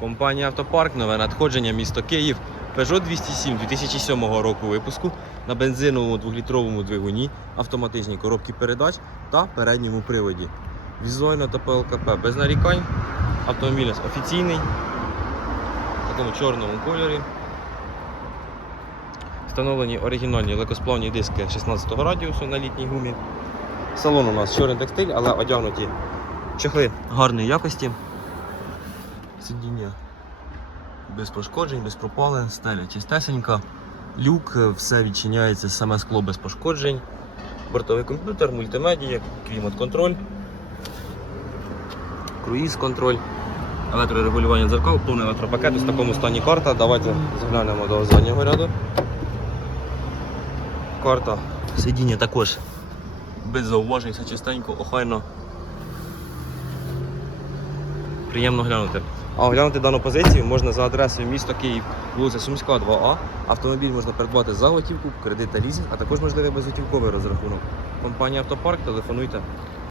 Компанія Автопарк, нове надходження, місто Київ. Peugeot 207 2007 року випуску на бензиновому 2-літровому двигуні, автоматичній коробці передач та передньому приводі. Візуально та по ЛКП без нарікань. Автомобіль офіційний, в такому чорному кольорі. Встановлені оригінальні легкосплавні диски 16 радіусу на літній гумі. Салон у нас чорний текстиль, але одягнуті чехли гарної якості. Сидіння без пошкоджень, без пропалин, стеля чистесенька. Люк, е, все відчиняється, саме скло без пошкоджень. Бортовий комп'ютер, мультимедія, клімат-контроль, круїз-контроль, електрорегулювання дзеркал, повний електропакет. Ось в такому стані карта. Давайте заглянемо до заднього ряду. Карта. Сидіння також без зауважень, все чистенько, охайно. Приємно глянути. А оглянути дану позицію можна за адресою місто Київ, вулиця Сумська, 2А. Автомобіль можна придбати за готівку, кредит та лізинг, а також можливий безготівковий розрахунок. Компанія Автопарк, телефонуйте